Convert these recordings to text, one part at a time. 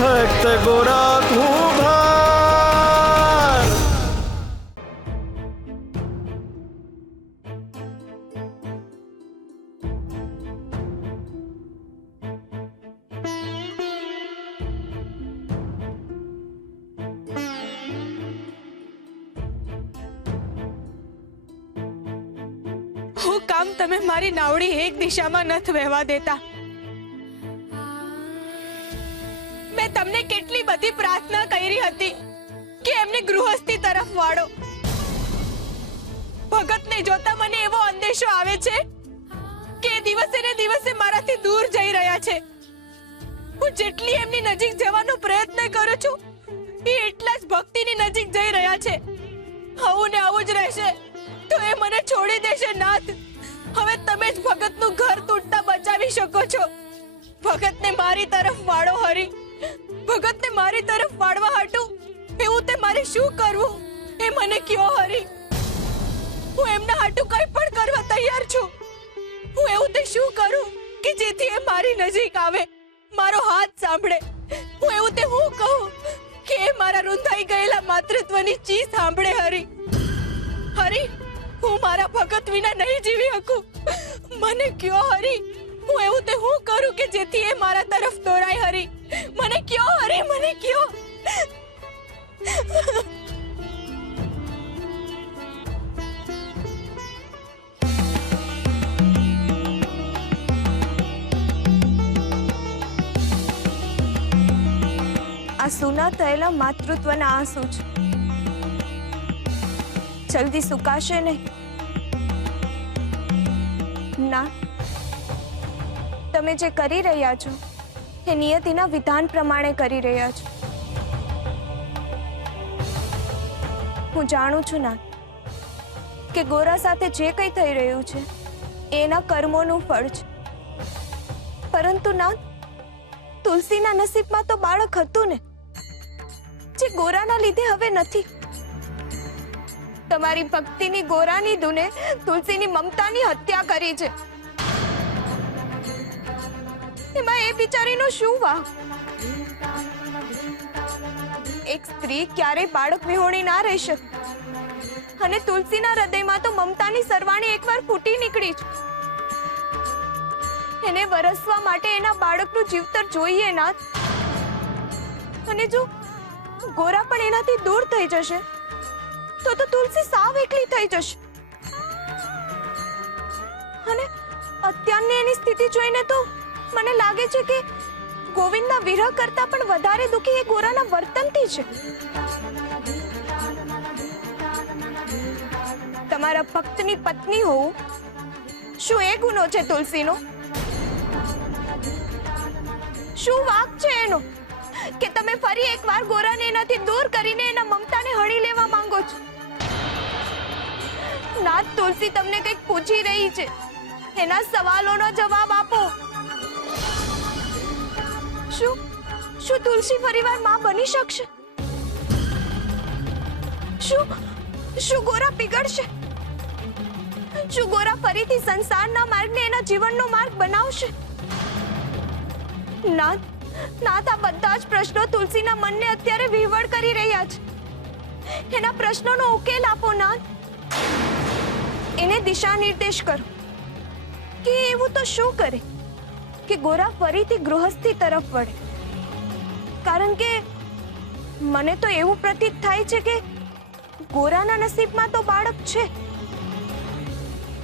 भक्त गोरा कुभार। હું કામ તમે મારી નાવડી એક દિશામાં નથ વહેવા દેતા? મેં તમને કેટલી બધી પ્રાર્થના કરી હતી કે એમને ગૃહસ્થી તરફ વાળો. ભગતને જોતા મને એવો અંદેશો આવે છે કે દિવસે ને દિવસે મારાથી દૂર જઈ રહ્યા છે. હું જેટલી એમની નજીક જવાનો પ્રયત્ન કરું છું એ એટલા જ ભક્તિની નજીક જઈ રહ્યા છે. આવું ને આવું જ રહેશે તો એ મને છોડી દેશે. નાથ, હવે તમે જ ભગતનું ઘર તૂટતા બચાવી શકો છો. ભગતને મારી તરફ વાળો હરી. ભગતને મારી તરફ વાળવા હાટું એવું તે મારે શું કરવું એ મને કયો હરી. હું એમના હાટું કંઈ પણ કરવા તૈયાર છું. હું એવું તે શું કરું કે જેથી એ મારી નજીક આવે, મારો હાથ સાંભળે. હું એવું તે હું કહું કે એ મારા રૂંધાઈ ગયેલા માતૃત્વની ચીસ સાંભળે. હરી, હરી, હું મારા ભગત વિના નહીં જીવી શકું. મને કયો હરી, હું એવું તે હું કરું કે જેથી એ મારા તરફ દોરાય. હરી, મને કયો હરી, મને કયો. આ સૂના થયેલા માતૃત્વના આંસુ છે. જલ્દી સુકાશે નહીં. ના, તમે જે કરી રહ્યા છો એ નિયતિના વિધાન પ્રમાણે કરી રહ્યા છો. હું જાણું છું ના કે ગોરા સાથે જે કંઈ થઈ રહ્યું છે એના કર્મોનું ફળ છે. પરંતુ ના, તુલસીના નસીબમાં તો બાળક હતું ને, જે ગોરાના લીધે હવે નથી. તમારી ભક્તિની ગોરાની ધૂને તુલસીની મમતાની હત્યા કરી છે. એમાં એ બિચારીનો શું વાંક? એક સ્ત્રી ક્યારેય બાળક વિહોણી ના રહી શકે, અને તુલસીના હૃદયમાં તો મમતાની સરવાણી એકવાર ફૂટી નીકળી છે. એને વરસવા માટે એના બાળકનું જીવતર જોઈએ ના. અને જો ગોરા પણ એનાથી દૂર થઈ જશે તો તુલસી સાવ એકલી થઈ જશે. અને અત્યારની એની સ્થિતિ જોઈને તો મને લાગે છે કે ગોવિંદના વિરહ કરતા પણ વધારે દુઃખી એ ગોરાના વર્તનથી છે. તમારા ભક્તની પત્ની હોવું શું એ ગુનો છે તુલસીનો? શું વાંક છે એનો કે તમે ફરી એકવાર ગોરાને એનાથી દૂર કરીને એના મમતાને હણી લેવા માંગો છો? નાથ, તુલસી તમને કંઈક પૂછી રહી છે. એના સવાલોનો જવાબ આપો. શું તુલસી ફરીવાર માં બની શકશે? શું ગોરા પીગળશે? શું ગોરા ફરીથી સંસારના માર્ગને એના જીવનનો માર્ગ બનાવશે? નાથ, આ બધા જ પ્રશ્નો તુલસીના મનને અત્યારે વિહવળ કરી રહ્યા છે. એના પ્રશ્નોનો ઉકેલ આપો નાથ. એને દિશા નિર્દેશ કરો કે એવું તો શું કરે કે ગોરા ફરીથી ગૃહસ્થી તરફ વળે. કારણ કે મને તો એવું પ્રતીત થાય છે કે ગોરાના નસીબમાં તો બાળક છે,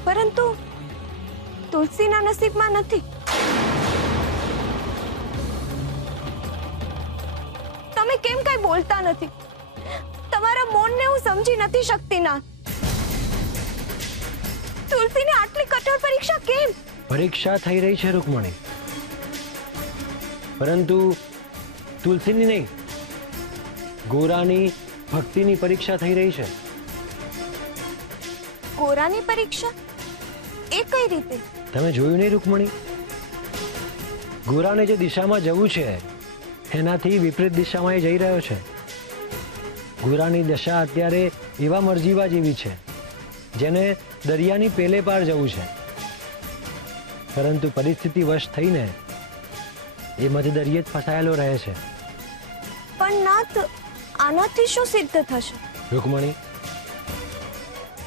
પરંતુ તુલસીના નસીબમાં નથી. તમે કેમ કઈ બોલતા નથી? તમારા મૌનને હું સમજી નથી શકતી ના. તુલસીની આટલી કઠોર પરીક્ષા કેમ? પરીક્ષા થઈ રહી છે રૂકમણી, પરંતુ તુલસીની નહીં, ગોરાની ભક્તિની પરીક્ષા થઈ રહી છે. ગોરાની પરીક્ષા? એ કઈ રીતે? તમે જોયું નહીં રૂકમણી? ગોરાને જે દિશામાં જવું છે એનાથી વિપરીત દિશામાં એ જઈ રહ્યો છે. ગોરાની દશા અત્યારે એવા મરજીવા જેવી છે જેને દરિયાની પેલે પાર જવું છે, પરંતુ પરિસ્થિતિ વશ થઈને એ મધદરિયે જ ફસાયેલો રહે છે. પણ નાથ આનાથી શું સિદ્ધ થશે? રૂકમણી,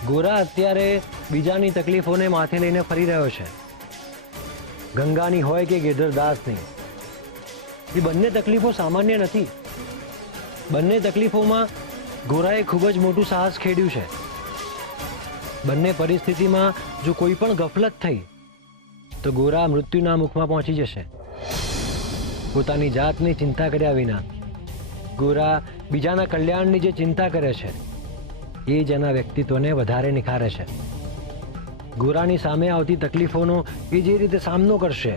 ગોરા અત્યારે બીજાની તકલીફોને માથે લઈને ફરી રહ્યો છે. ગંગાની હોય કે ગિરધરદાસની, એ બંને તકલીફો સામાન્ય નથી. બંને તકલીફોમાં ગોરાએ ખૂબ જ મોટું સાહસ ખેડ્યું છે. બંને પરિસ્થિતિમાં જો કોઈ પણ ગફલત થઈ તો ગોરા મૃત્યુના મુખમાં પહોંચી જશે. પોતાની જાતની ચિંતા કર્યા વિના ગોરા બીજાના કલ્યાણની જે ચિંતા કરે છે એ જ એના વ્યક્તિત્વને વધારે નિખારે છે. ગોરાની સામે આવતી તકલીફોનો એ જે રીતે સામનો કરશે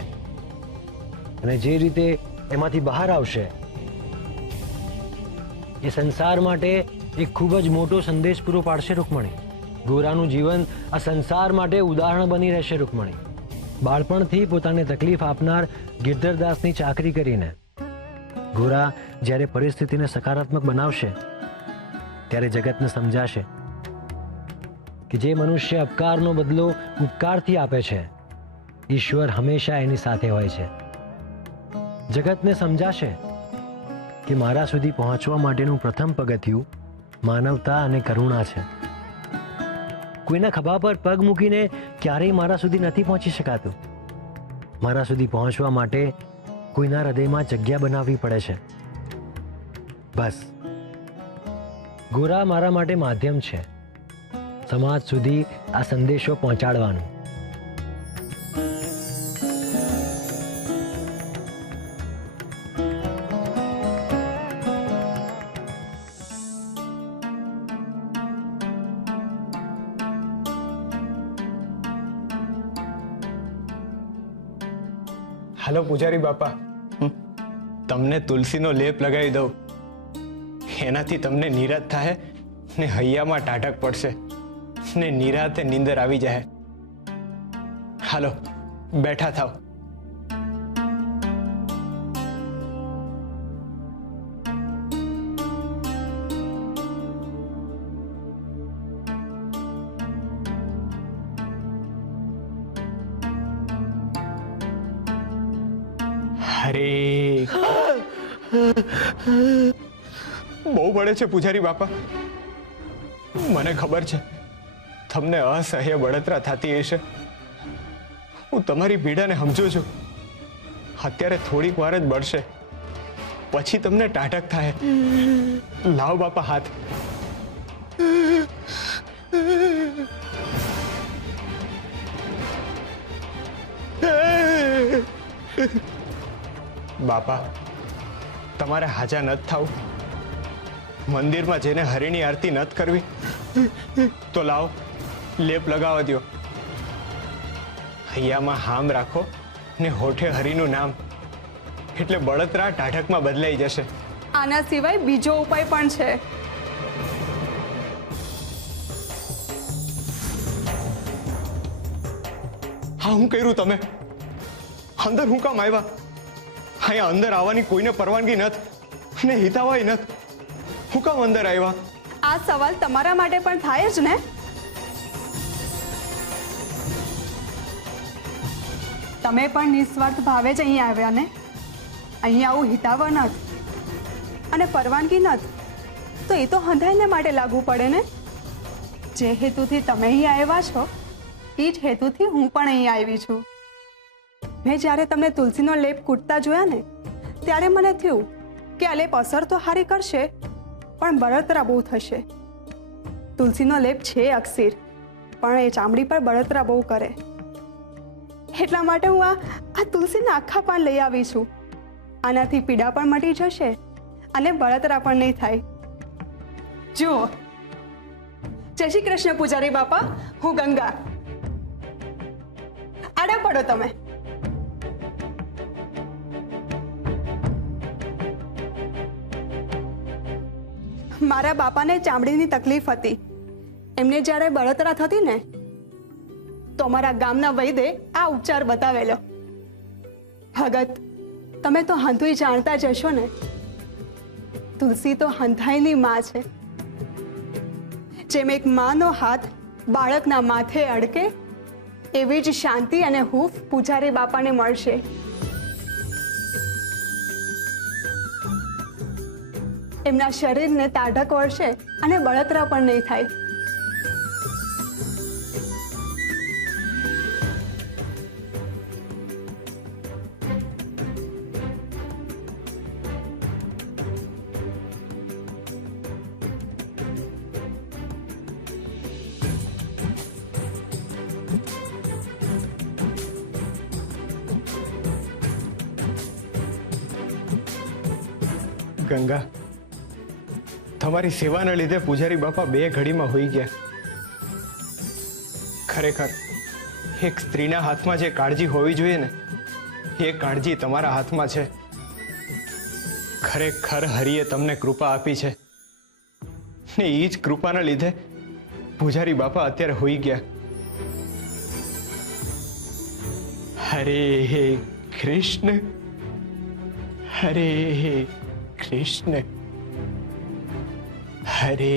અને જે રીતે એમાંથી બહાર આવશે, એ સંસાર માટે એક ખૂબ જ મોટો સંદેશ પૂરો પાડશે. રૂકમણી, ગોરાનું જીવન આ સંસાર માટે ઉદાહરણ બની રહેશે. રૂકમણી, બાળપણથી પોતાને તકલીફ આપનાર ગિરધરદાસની ચાકરી કરીને ગોરા જ્યારે પરિસ્થિતિને સકારાત્મક બનાવશે ત્યારે જગતને સમજાશે કે જે મનુષ્ય અપકારનો બદલો ઉપકારથી આપે છે, ઈશ્વર હંમેશા એની સાથે હોય છે. જગતને સમજાશે કે મારા સુધી પહોંચવા માટેનું પ્રથમ પગથિયું માનવતા અને કરુણા છે. કોઈના ખભા પર પગ મૂકીને ક્યારેય મારા સુધી નથી પહોંચી શકાતું. મારા સુધી પહોંચવા માટે કોઈના હૃદયમાં જગ્યા બનાવવી પડે છે. બસ, ગોરા મારા માટે માધ્યમ છે સમાજ સુધી આ સંદેશો પહોંચાડવાનું. હાલો પૂજારી બાપા, તમને તુલસીનો લેપ લગાવી દઉં. એનાથી તમને નિરાત થાય ને હૈયામાં ટાઢક પડશે ને નિરાતે નીંદર આવી જાય. હાલો બેઠા થાવ. અરે બહુ બળે છે પૂજારી બાપા. મને ખબર છે તમને અસહ્ય બળતરા થતી હશે. હું તમારી પીડાને સમજુ છું. અત્યારે થોડીક વાર જ બળશે, પછી તમને ટાઢક થાય. લાવ બાપા હાથ. બાપા, તમારે હાજા નથી થવું, મંદિરમાં જઈને હરિની આરતી નથી કરવી, તો લાવો લેપ લગાવવા દો. હૈયામાં હામ રાખો ને હોઠે હરિનું નામ, એટલે બળતરા ટાઢકમાં બદલાઈ જશે. આના સિવાય બીજો ઉપાય પણ છે. હા, હું કર્યું. તમે અંદર હું કામ આવ્યા? અહીંયા અંદર આવવાની કોઈને પરવાનગી નથી ને હિતાવાય નથી. હું કામ અંદર આવ્યા? આ સવાલ તમારા માટે પણ થાય જ ને. તમે પણ નિસ્વાર્થ ભાવે જ અહીં આવ્યા ને. અહીં આવું હિતાવહ નથી અને પરવાનગી નથી, તો એ તો હંધાઈને માટે લાગુ પડે ને. જે હેતુથી તમે અહીં આવ્યા છો એ જ હેતુથી હું પણ અહીં આવી છું. મેં જ્યારે તમને તુલસીનો લેપ કૂટતા જોયા ને ત્યારે મને થયું કે આ લેપ અસર તો હારી કરશે પણ બળતરા બહુ થશે. તુલસીનો લેપ છે અક્ષીર, પણ એ ચામડી પર બળતરા બહુ કરે. એટલા માટે હું આ તુલસીના આખા પાન લઈ આવી છું. આનાથી પીડા પણ મટી જશે અને બળતરા પણ નહીં થાય. જુઓ. જય શ્રી કૃષ્ણ પૂજારી બાપા, હું ગંગા. આડા પડો તમે. મારા બાપાને ચામડીની તકલીફ હતી. એમને જ્યારે બળતરા થતી ને તો અમારા ગામના વૈદ્યે આ ઉપચાર બતાવેલો. ભગત, તમે તો હંધુય જાણતા જ હશો ને. તુલસી તો હંધાઈની માં છે. જેમ એક માનો હાથ બાળકના માથે અડકે એવી જ શાંતિ અને હૂંફ પૂજારી બાપાને મળશે. એમના શરીરને તાઢક વળશે અને બળતરા પણ નહીં થાય. ગંગા, તમારી સેવાના લીધે પૂજારી બાપા 2 ઘડીમાં હોઈ ગયા. ખરેખર એક સ્ત્રીના હાથમાં જે કાળજી હોવી જોઈએ ને, એ કાળજી તમારા હાથમાં છે. ખરેખર હરિએ તમને કૃપા આપી છે ને એ જ કૃપાના લીધે પૂજારી બાપા અત્યારે હોઈ ગયા. હરે કૃષ્ણ, હરે કૃષ્ણ, હરે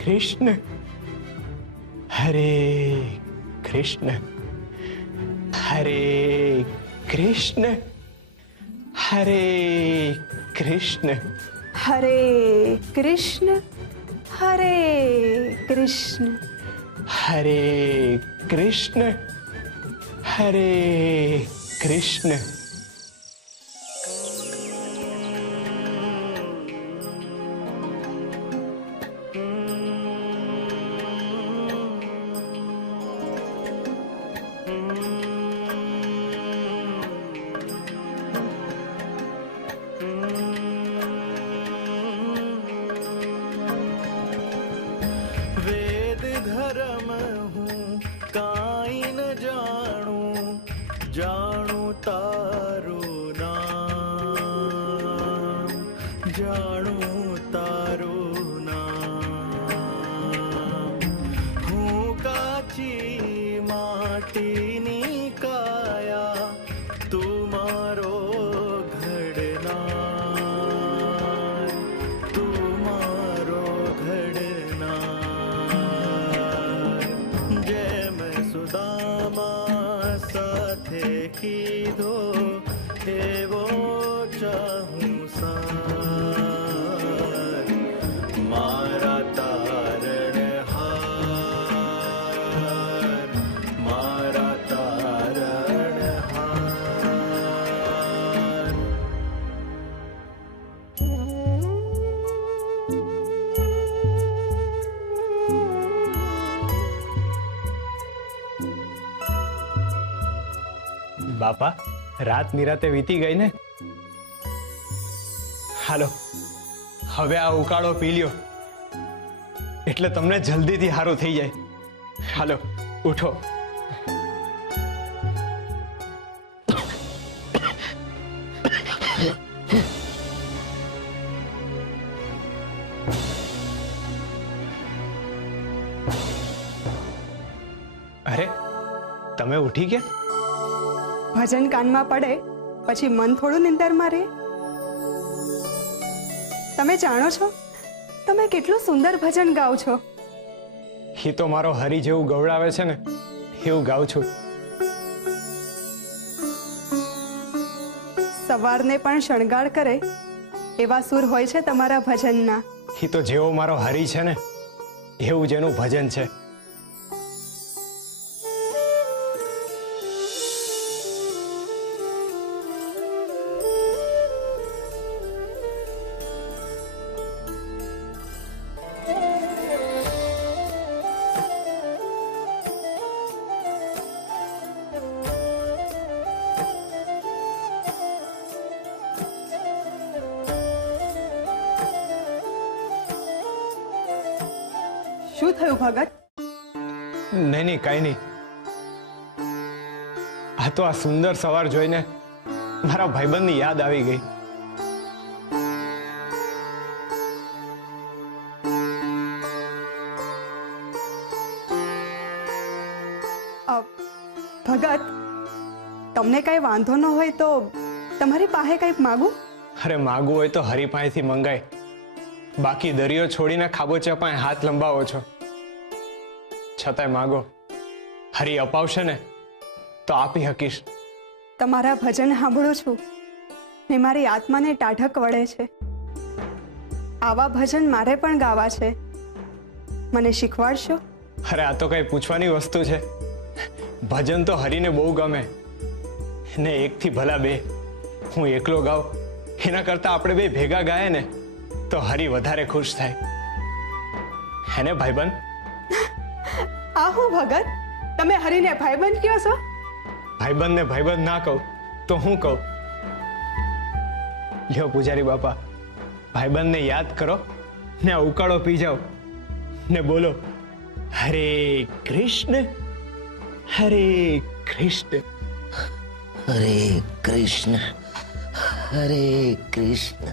કૃષ્ણ, હરે કૃષ્ણ, હરે કૃષ્ણ, હરે કૃષ્ણ, હરે કૃષ્ણ, હરે કૃષ્ણ, હરે કૃષ્ણ, હરે કૃષ્ણ. वेद धर्म हूँ काई न जाणूं, जाणूं तारू नाम, जाणूं तारू नाम. हूँ काची माटीनी काया, તું મારો ઘડનાર, તું મારો ઘડનાર. જેમ સુદામા સાથે કીધો એવો ચાહું સાર. મારા તારણહાર, મારા તારણહાર. બાપા, રાત નિરાતે વીતી ગઈ ને. હાલો, હવે આ ઉકાળો પી લ્યો એટલે તમને જલ્દીથી સારું થઈ જાય. હાલો, ઉઠો. અરે, તમે ઉઠી ગયા? ભજન કાનમાં પડે પછી મન થોડું નિંદરમાં રહે. તમે જાણો છો તમે કેટલું સુંદર ભજન ગાઓ છો. એ તો મારો હરી જેવું ગવડાવે છે ને એવું ગાઉં છું. સવારને પણ શણગાર કરે એવા સુર હોય છે તમારા ભજનના. એ તો જેવો મારો હરી છે ને એવું જ એનું ભજન છે. શું થયું ભગત? નહીં નહીં, કાંઈ નહીં. આ તો આ સુંદર સવાર જોઈને મારા ભાઈબંધની યાદ આવી ગઈ. ભગત, તમને કઈ વાંધો ન હોય તો તમારી પાસે કંઈક માગું? અરે, માગવું હોય તો હરી પાસેથી મંગાય. બાકી દરિયો છોડીને ખાબોચિયા પાસે હાથ લંબાવો છો. છતાંય માગો, હરી અપાવશે ને તો આપી શકીશ. તમારા ભજન સાંભળું છું ને મારી આત્માને ટાઢક વળે છે. આવા ભજન મારે પણ ગાવા છે, મને શીખવાડશો? અરે આ તો કઈ પૂછવાની વસ્તુ છે? ભજન તો હરીને બહુ ગમે ને, એકથી ભલા બે. હું એકલો ગાઉં એના કરતા આપણે બે ભેગા ગાય ને તો હરી વધારે ખુશ થાય. હેને ભાઈબંધ? આ હું ભગત, તમે હરીને ભાઈબંધ કહો છો? ભાઈબંધને ભાઈબંધ ના કહું તો હું કહું? લ્યો પૂજારી બાપા, ભાઈબંધને યાદ કરો ને આ ઉકાળો પી જાઓ ને બોલો હરે કૃષ્ણ હરે કૃષ્ણ. હરે કૃષ્ણ હરે કૃષ્ણ.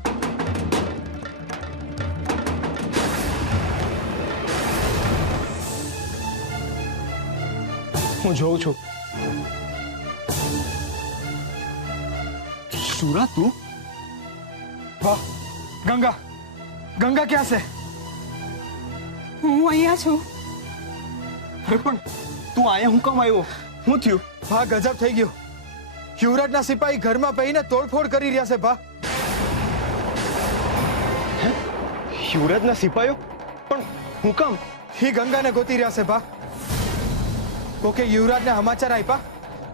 હું જોઉં છું. सूरा तू? वाह, गंगा गंगा क्या से? હું અહીંયા છું. अरे पण तू आया हूं कम आयो? હું થયું? ભા ગજબ થઈ ગયો. યુવરાજના સિપાહી ઘરમાં પહીને તોડફોડ કરી રહ્યા છે ભા. યુવરાજના સિપાહીઓ? પણ હું કામ? ही ગંગાને ગોતી રહ્યા છે ભા. કોકે યુવરાજને સમાચાર આપ્યા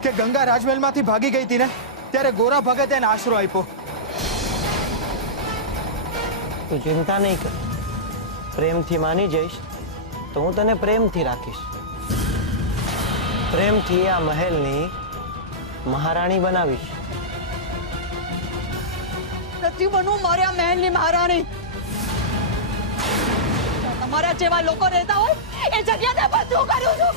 કે ગંગા રાજમહેલમાંથી ભાગી ગઈ હતી ને, ત્યારે ગોરા ભગતે એને આશરો આપ્યો. તું ચિંતા નહીં કર, પ્રેમથી માની જઈશ તો હું તને પ્રેમથી રાખીશ. પ્રેમથી આ મહેલની મહારાણી બનાવીશ. નથી બનવું મારે આ મહેલની મહારાણી. તમારા જેવા લોકો રહેતા હોય એ જગ્યાને બધું કરું છું.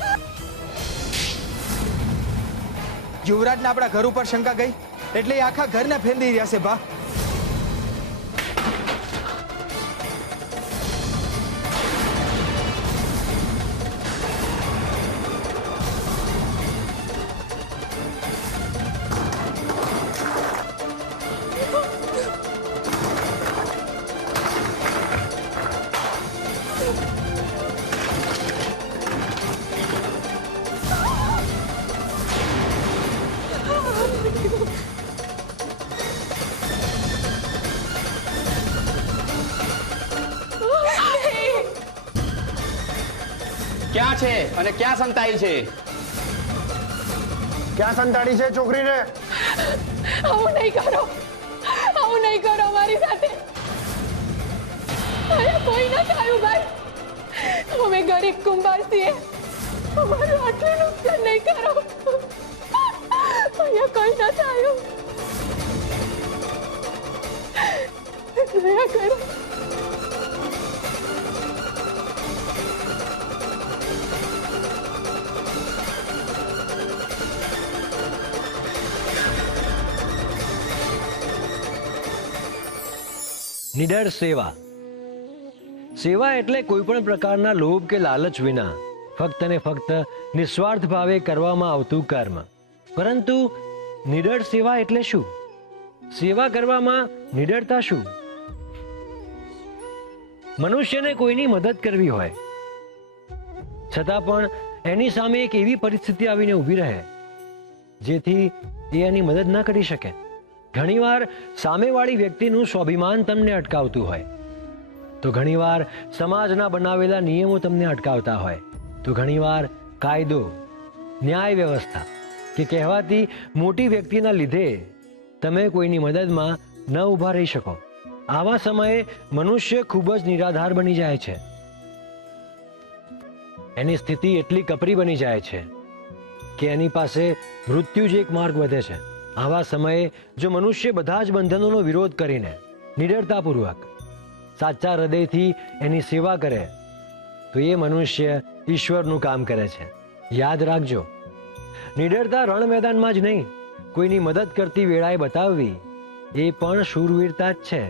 યુવરાજને આપણા ઘર ઉપર શંકા ગઈ એટલે એ આખા ઘરને ફેંદી રહ્યા છે ભા. ક્યાં છે અને ક્યાં સંતાઈ છે? ક્યાં સંતાડી છે છોકરીને? આવું નહીં કરો, આવું નહીં કરો મારી સાથે. અહીંયા કોઈ ના થયું ભાઈ, અમે ગરીબ કુંભાર છીએ, અમારું આટલું નુકસાન નહીં કરો. અહીંયા કોઈ ના થયું, દયા કરો. નિડર સેવા. સેવા એટલે કોઈ પણ પ્રકારના લોભ કે લાલચ વિના ફક્ત ને ફક્ત નિસ્વાર્થ ભાવે કરવામાં આવતું કર્મ. પરંતુ નિડર સેવા એટલે શું? સેવા કરવામાં નિડરતા શું? મનુષ્યને કોઈની મદદ કરવી હોય છતાં પણ એની સામે એક એવી પરિસ્થિતિ આવીને ઊભી રહે જેથી એ એની મદદ ન કરી શકે. ઘણીવાર સામેવાળી વ્યક્તિનું સ્વાભિમાન તમને અટકાવતું હોય, તો ઘણીવાર સમાજના બનાવેલા નિયમો તમને અટકાવતા હોય, તો ઘણીવાર કાયદો, ન્યાય વ્યવસ્થા કે કહેવાતી મોટી વ્યક્તિના લીધે તમે કોઈની મદદમાં ન ઊભા રહી શકો. આવા સમયે મનુષ્ય ખૂબ જ નિરાધાર બની જાય છે. એની સ્થિતિ એટલી કપરી બની જાય છે કે એની પાસે મૃત્યુ જ એક માર્ગ વધે છે. આવા સમયે જો મનુષ્ય બધા જ બંધનોનો વિરોધ કરીને નિડરતાપૂર્વક સાચા હૃદયથી એની સેવા કરે તો એ મનુષ્ય ઈશ્વરનું કામ કરે છે. યાદ રાખજો, નિડરતા રણ મેદાનમાં જ નહીં, કોઈની મદદ કરતી વેળાએ બતાવવી એ પણ શૂરવીરતા જ છે.